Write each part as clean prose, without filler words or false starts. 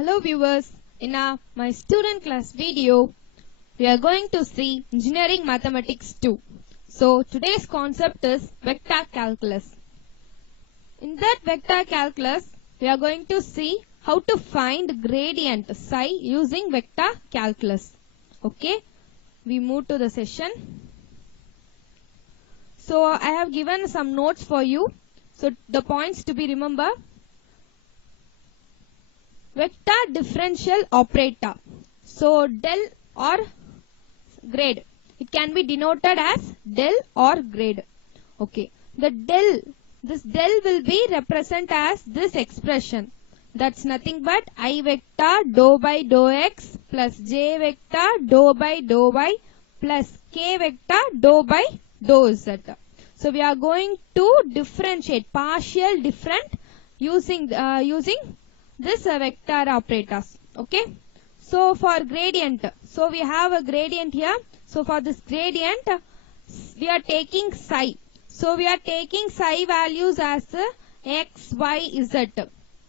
Hello viewers, in my student class video, we are going to see Engineering Mathematics 2. So today's concept is vector calculus. In that vector calculus, we are going to see how to find gradient psi using vector calculus. Okay, we move to the session. So I have given some notes for you. So the points to be remembered. Vector differential operator. So del or grade. It can be denoted as del or grade. Okay. The del, this del will be represented as this expression. That's nothing but I vector dou by dou x plus j vector dou by dou y plus k vector dou by dou z. So we are going to differentiate partial different using this vector operators. Okay. So for gradient, so we have a gradient here. So for this gradient, we are taking psi. So we are taking psi values as x, y, z.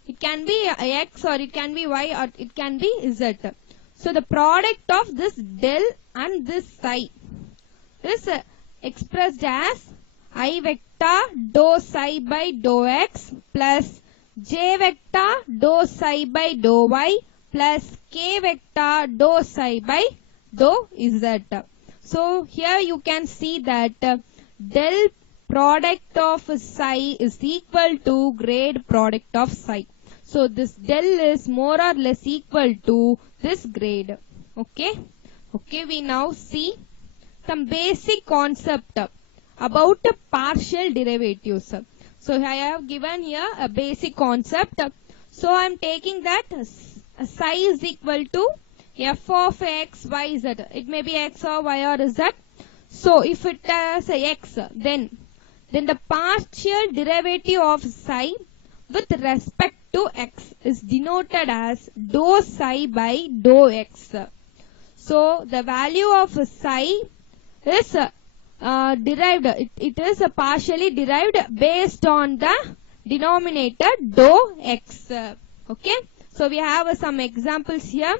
It can be x or it can be y or it can be z. So the product of this del and this psi is expressed as I vector dou psi by dou x plus j vector dou psi by dou y plus k vector dou psi by dou z. So here you can see that del product of psi is equal to grade product of psi. So this del is more or less equal to this grade. Okay. Okay, we now see some basic concept about partial derivatives. So I have given here a basic concept. So I am taking that psi is equal to f of x, y, z. It may be x or y or z. So if it is x, then the partial derivative of psi with respect to x is denoted as dou psi by dou x. So the value of psi is derived, it is partially derived based on the denominator dou x. Okay. So we have some examples here.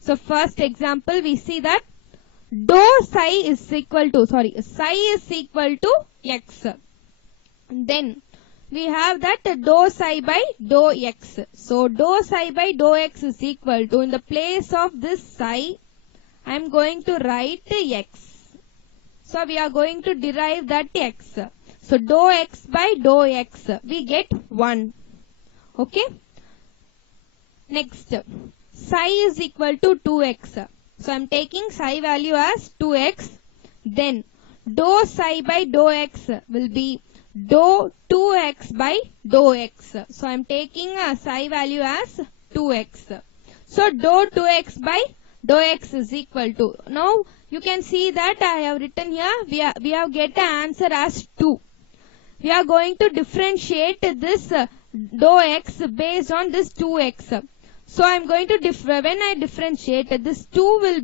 So first example we see that dou psi is equal to, psi is equal to x. Then we have that dou psi by dou x. So dou psi by dou x is equal to, in the place of this psi, I am going to write x. So we are going to derive that x. So dou x by dou x, we get 1. Okay. Next, psi is equal to 2x. So I am taking psi value as 2x. Then dou psi by dou x will be dou 2x by dou x. So I am taking a psi value as 2x. So dou 2x by dou x is equal to, now you can see that I have written here, we have get an answer as 2. We are going to differentiate this dou x based on this 2x. So I am going to when I differentiate, this 2 will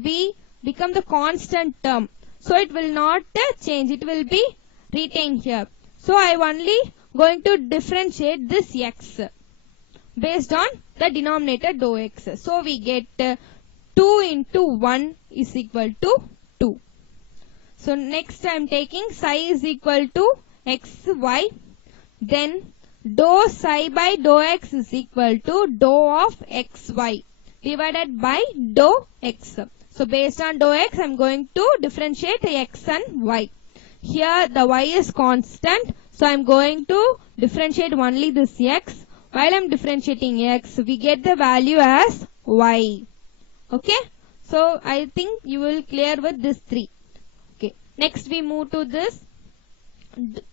become the constant term. So it will not change, it will be retained here. So I am only going to differentiate this x based on the denominator dou x. So we get 2 into 1 is equal to 2. So next I am taking psi is equal to xy. Then dou psi by dou x is equal to dou of xy divided by dou x. So based on dou x I am going to differentiate x and y. Here the y is constant. So I am going to differentiate only this x. While I am differentiating x, we get the value as y. Okay. So I think you will clear with this 3. Okay. Next we move to this.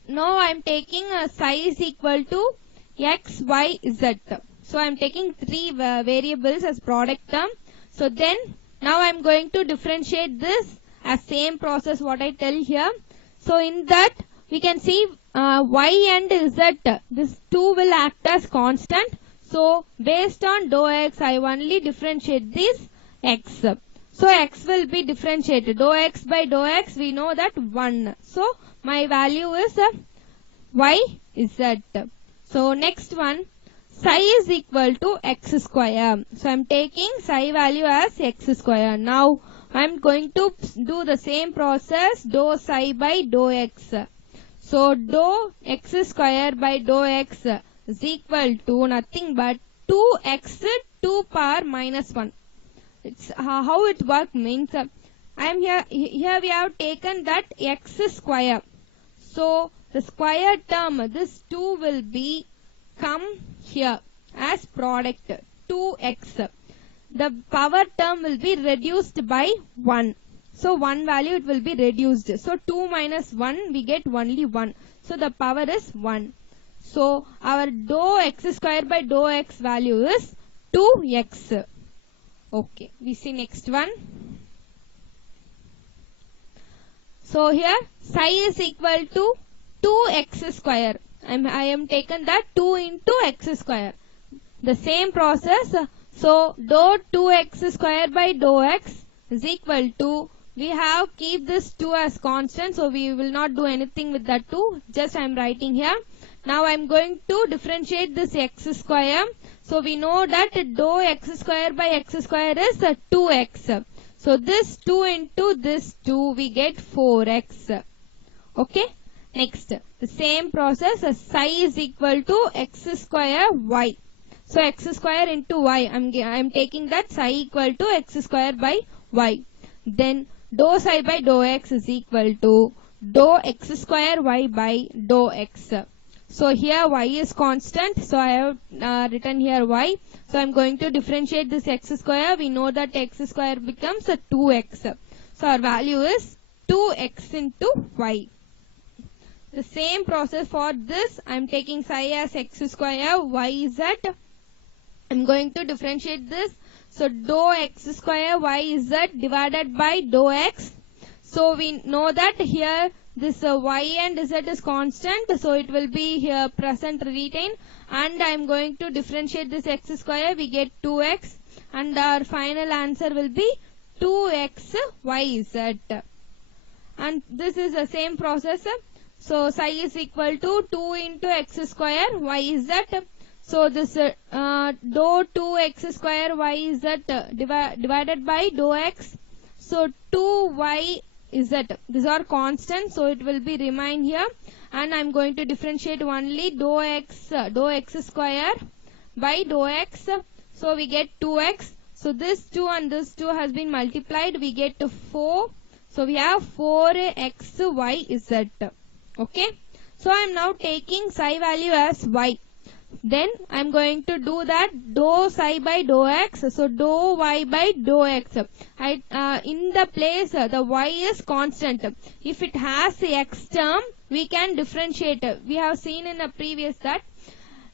Now I am taking psi is equal to x, y, z. So I am taking 3 variables as product term. So then now I am going to differentiate this as same process what I tell here. So in that we can see y and z, this 2 will act as constant. So based on dou x I only differentiate this x. So x will be differentiated. Dou x by dou x we know that 1. So my value is y z. So next one, psi is equal to x square. So I'm taking psi value as x square. Now I'm going to do the same process, dou psi by dou x. So dou x square by dou x is equal to nothing but 2x 2 power minus 1. It's how it works means I am here we have taken that x square. So the square term, this 2 will be come here as product 2x. The power term will be reduced by 1. So 1 value it will be reduced. So 2 minus 1 we get only 1. So the power is 1. So our dou x square by dou x value is 2x. Okay, we see next one. So here psi is equal to 2x square. I am taken that 2 into x square. The same process. So dou 2x square by dou x is equal to, we have keep this 2 as constant. So we will not do anything with that 2. Just I am writing here. Now I am going to differentiate this x square. So we know that dou x square by x square is 2x. So this 2 into this 2 we get 4x. Okay. Next, the same process, psi is equal to x square y. So x square into y, I am taking that psi equal to x square by y. Then dou psi by dou x is equal to dou x square y by dou x. So here y is constant, so I have written here y. So I am going to differentiate this x square. We know that x square becomes a 2x. So our value is 2x into y. The same process for this, I am taking psi as x square, y z. I am going to differentiate this. So dou x square y z divided by dou x. So we know that here this y and z is constant, so it will be here present retained, and I am going to differentiate this x square. We get 2x, and our final answer will be 2x y z. And this is the same process. So psi is equal to 2 into x square y z. So this dou 2x square y z divided by dou x. So 2y z, these are constant, so it will be remain here, and I am going to differentiate only dou x square by dou x. So we get 2x. So this 2 and this 2 has been multiplied, we get 4. So we have 4xyz. Okay. So I am now taking psi value as y. Then I am going to do that dou psi by dou x. So dou y by dou x. In the place the y is constant. If it has the x term, we can differentiate. We have seen in the previous that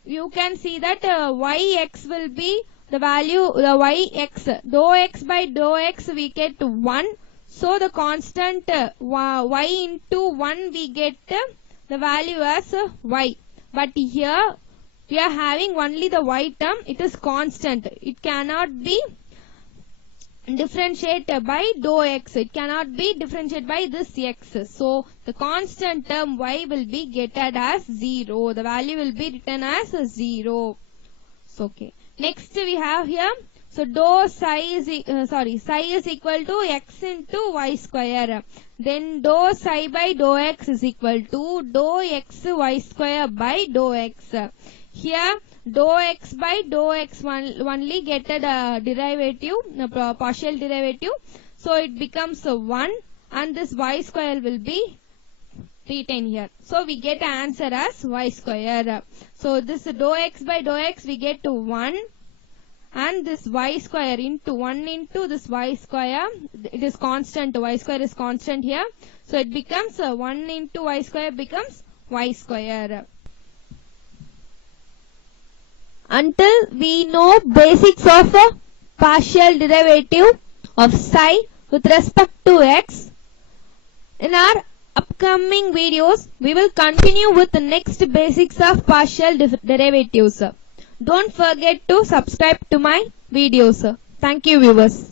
you can see that yx will be the value, the yx. Dou x by dou x we get 1. So the constant y into 1 we get the value as y. But here we are having only the y term. It is constant. It cannot be differentiated by dou x. It cannot be differentiated by this x. So the constant term y will be getted as 0. The value will be written as 0. So okay. Next we have here. So dou psi is equal to x into y square. Then dou psi by dou x is equal to dou x y square by dou x. Here dou x by dou x only get a derivative, partial derivative. So it becomes 1, and this y square will be retained here. So we get an answer as y square. So this dou x by dou x we get to 1. And this y square into 1 into this y square, it is constant, y square is constant here. So it becomes 1 into y square becomes y square. Until we know basics of a partial derivative of psi with respect to x, in our upcoming videos, we will continue with the next basics of partial derivatives. Don't forget to subscribe to my videos. Thank you, viewers.